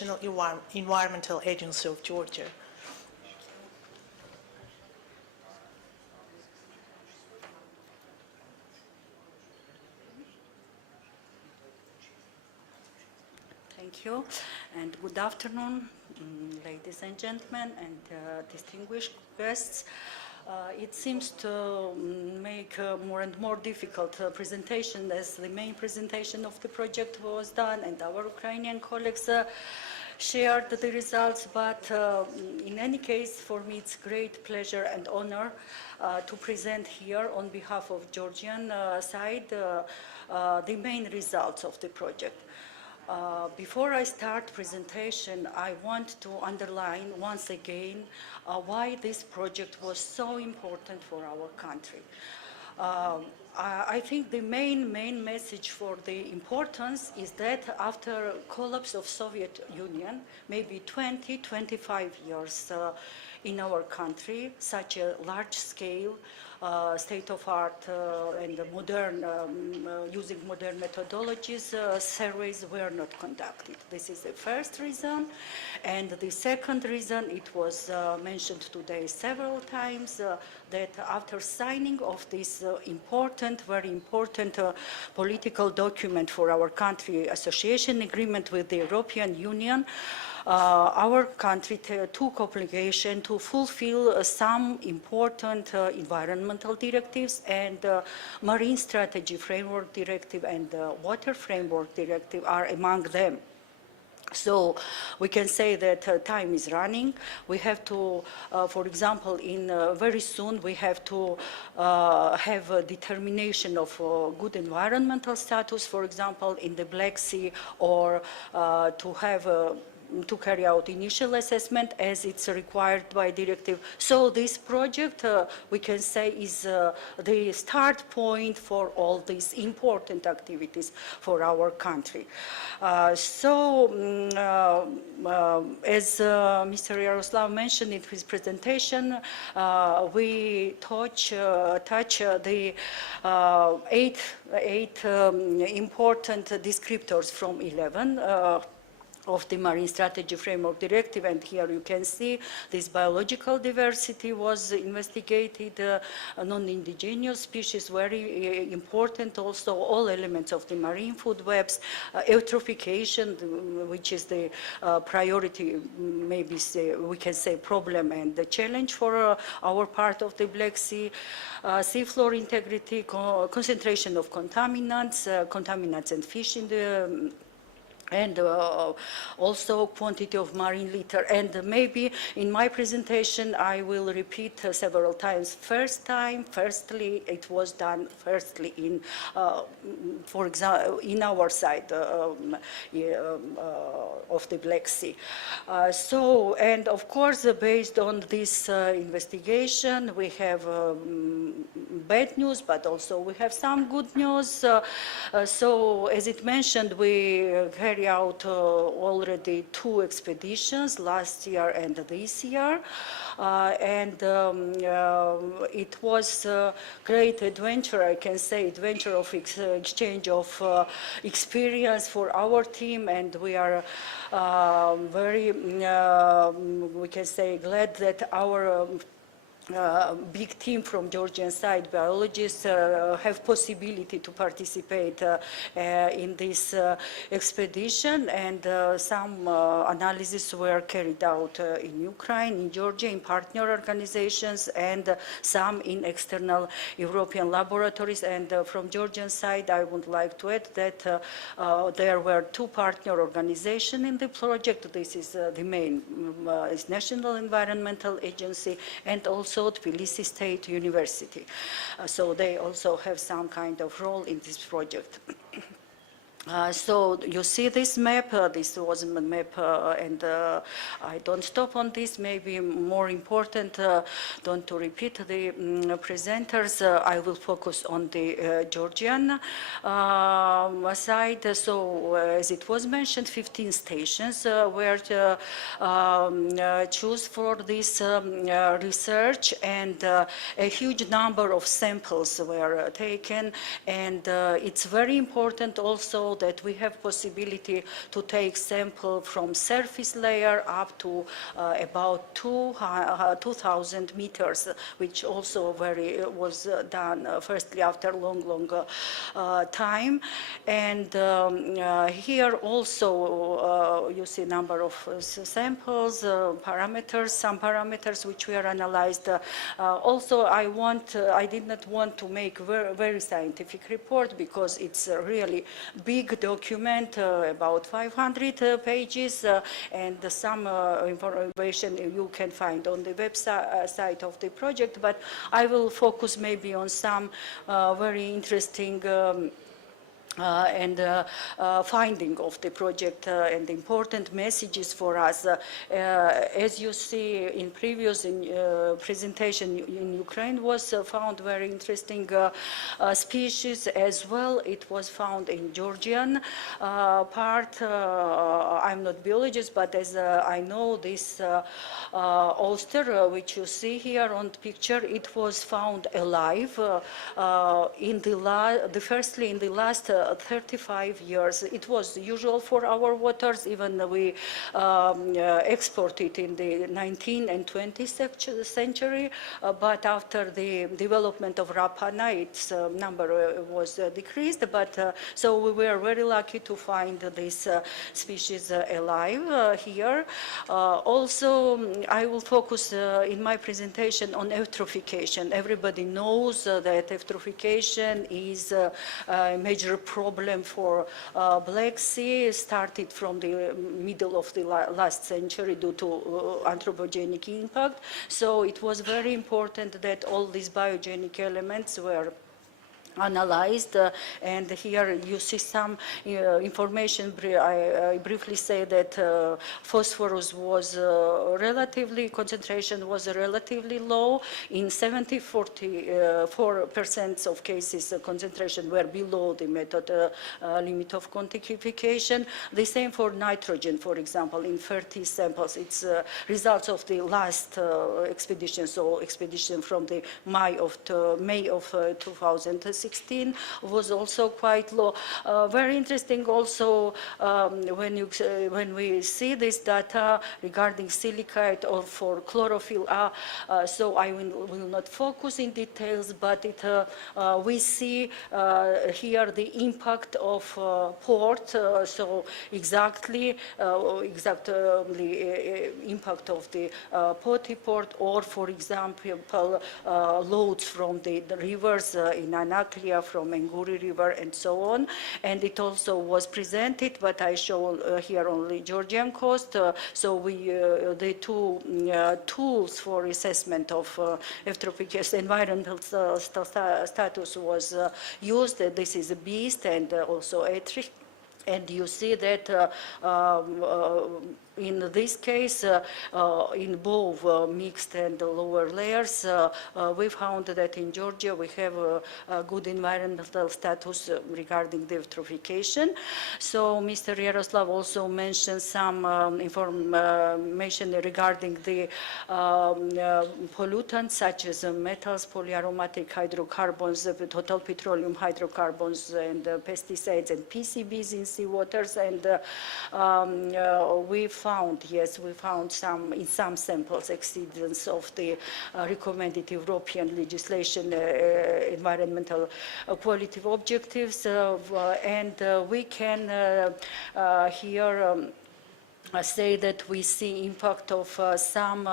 National Environmental Agency of Georgia. Thank you, and good afternoon, ladies and gentlemen, and distinguished guests. It seems to make more and more difficult presentation as the main presentation of the project was done, and our Ukrainian colleagues shared the results, but in any case, for me it's great pleasure and honor to present here on behalf of Georgian side the main results of the project. Before I start presentation, I want to underline once again why this project was so important for our country. I think the main message for the importance is that after collapse of Soviet Union, maybe 20-25 years in our country, such a large scale state-of-art and modern, using modern methodologies, surveys were not conducted. This is the first reason. And the second reason, it was mentioned today several times, that after signing of this very important political document for our country, association agreement with the European Union, our country took obligation to fulfill some important environmental directives, and Marine Strategy Framework Directive and Water Framework Directive are among them. So we can say that time is running. We have to, for example, very soon we have to have a determination of good environmental status, for example, in the Black Sea, or to carry out initial assessment as it's required by directive. So this project, we can say, is the start point for all these important activities for our country. As Mr. Yaroslav mentioned in his presentation, we touch the eight important descriptors from 11 of the Marine Strategy Framework Directive, and here you can see this biological diversity was investigated, non-indigenous species, very important, also all elements of the marine food webs, eutrophication, which is the priority, maybe we can say problem and the challenge for our part of the Black Sea, seafloor integrity, concentration of contaminants and fish in the and also quantity of marine litter. And maybe in my presentation I will repeat several times. Firstly, it was done firstly in, for example, in our side of the Black Sea. And of course, based on this investigation, we have bad news, but also we have some good news. So as it mentioned, we carry out already 2 expeditions last year and this year, it was a great adventure, I can say, adventure of exchange of experience for our team, and we are very, we can say, glad that our big team from Georgian side, biologists, have possibility to participate in this expedition, and some analyses were carried out in Ukraine, in Georgia, in partner organizations, and some in external European laboratories. And from Georgian side, I would like to add that there were 2 partner organizations in the project. This is the main is National Environmental Agency, and also Tbilisi State University. So they also have some kind of role in this project. So you see this map, this was a map, and I don't stop on this, maybe more important, don't to repeat the presenters, I will focus on the Georgian side. So as it was mentioned, 15 stations were chosen for this research, and a huge number of samples were taken, and it's very important also that we have possibility to take sample from surface layer up to about 2,000 meters, which also was done firstly after long time. And here also you see number of samples, parameters, some parameters which we are analyzed. Also, I did not want to make very scientific report because it's a really big document, about 500 pages, and some information you can find on the website of the project. But I will focus maybe on some very interesting and finding of the project and important messages for us. As you see in previous presentation in Ukraine was found very interesting species as well. It was found in Georgian part. I'm not biologist, but as I know this oyster, which you see here on the picture, it was found alive firstly in the last 35 years. It was usual for our waters, even we export it in the 19th and 20th century, but after the development of Rapana, its number was decreased, but so we were very lucky to find this species alive here. Also, I will focus in my presentation on eutrophication. Everybody knows that eutrophication is a major problem for Black Sea. Started from the middle of the last century due to anthropogenic impact. So it was very important that all these biogenic elements were analyzed, and here you see some information. I briefly say that phosphorus was concentration was relatively low. In 44% of cases, the concentration were below the method limit of quantification. The same for nitrogen, for example, in 30 samples. It's results of the last expedition, so expedition from the May of 2016 was also quite low. Very interesting also when we see this data regarding silicate or for chlorophyll A. So I will not focus in details, but we see here the impact of port. So exactly impact of the potty port, or for example loads from the rivers in Anaklia, from Enguri River, and so on. And it also was presented, but I show here only Georgian coast. So the two tools for assessment of eutrophication environmental status was used. This is a beast and also ETRI. And you see that in this case, in both mixed and lower layers, we found that in Georgia we have a good environmental status regarding the eutrophication. So Mr. Yaroslav also mentioned some information regarding the pollutants such as metals, polyaromatic hydrocarbons, total petroleum hydrocarbons, and pesticides and PCBs in seawaters. And we found in some samples exceedance of the recommended European legislation environmental quality objectives, and we can here say that we see impact of some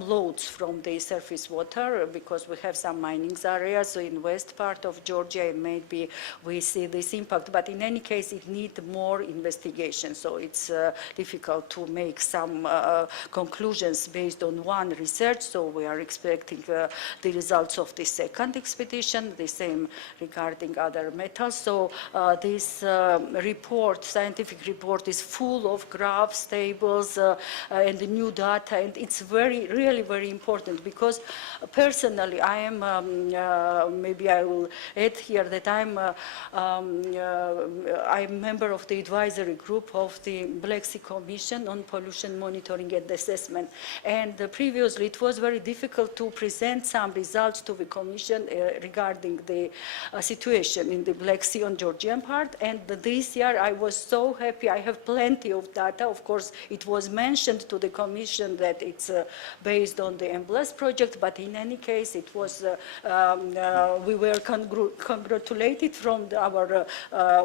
loads from the surface water, because we have some mining areas in west part of Georgia, and maybe we see this impact. But in any case, it needs more investigation, so it's difficult to make some conclusions based on one research. So we are expecting the results of the second expedition, the same regarding other metals. So this scientific report is full of graphs, tables, and new data, and it's really very important because personally I am, maybe I will add here that I'm a member of the advisory group of the Black Sea Commission on Pollution Monitoring and Assessment, and previously it was very difficult to present some results to the Commission regarding the situation in the Black Sea on Georgian part, and this year I was so happy. I have plenty of data. Of course, it was mentioned to the Commission that it's based on the MBLAS project, but in any case, it was we were congratulated from our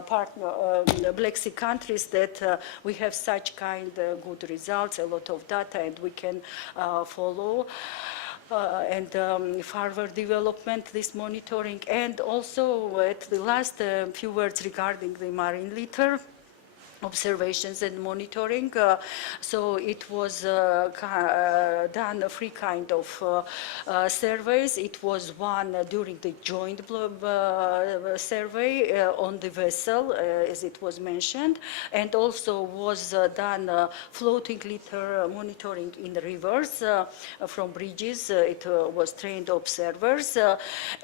partner Black Sea countries that we have such kind of good results, a lot of data, and we can follow. And further development, this monitoring, and also at the last few words regarding the marine litter observations and monitoring. So it was done 3 kind of surveys. It was one during the joint survey on the vessel, as it was mentioned, and also was done floating litter monitoring in rivers from bridges. It was trained observers,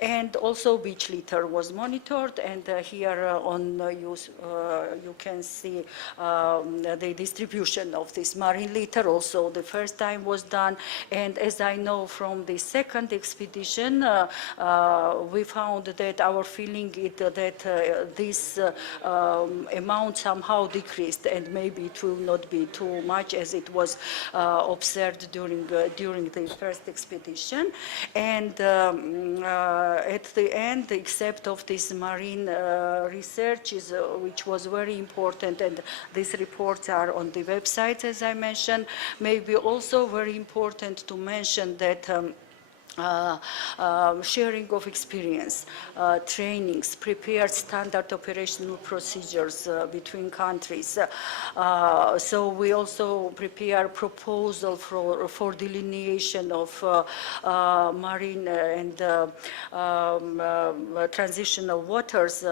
and also beach litter was monitored. And here on you can see the distribution of this marine litter. Also the first time was done, and as I know from the second expedition, we found that our feeling is that this amount somehow decreased, and maybe it will not be too much as it was observed during the first expedition. And at the end, except of this marine research, which was very important, and these reports are on the website, as I mentioned. Maybe also very important to mention that sharing of experience, trainings, prepared standard operational procedures between countries. So we also prepare proposal for delineation of marine and transitional waters.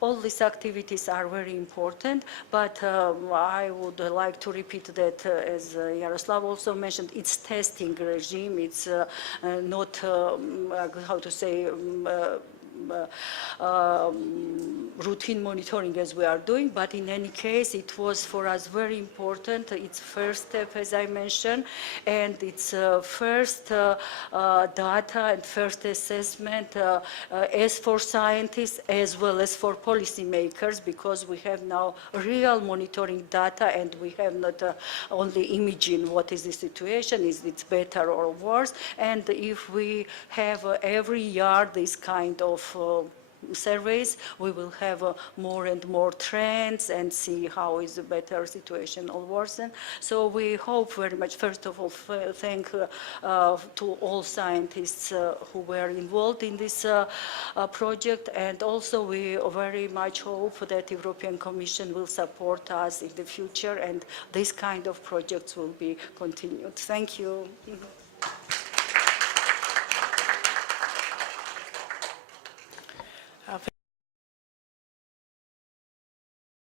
All these activities are very important, but I would like to repeat that, as Yaroslav also mentioned, it's testing regime. It's not how to say routine monitoring as we are doing, but in any case it was for us very important. It's first step, as I mentioned, and it's first data and first assessment as for scientists as well as for policymakers, because we have now real monitoring data and we have not only imaging what is the situation, is it better or worse, and if we have every year this kind of surveys, we will have more and more trends and see how is a better situation or worsen. So we hope very much, first of all, thank to all scientists who were involved in this project, and also we very much hope that the European Commission will support us in the future and this kind of projects will be continued. Thank you.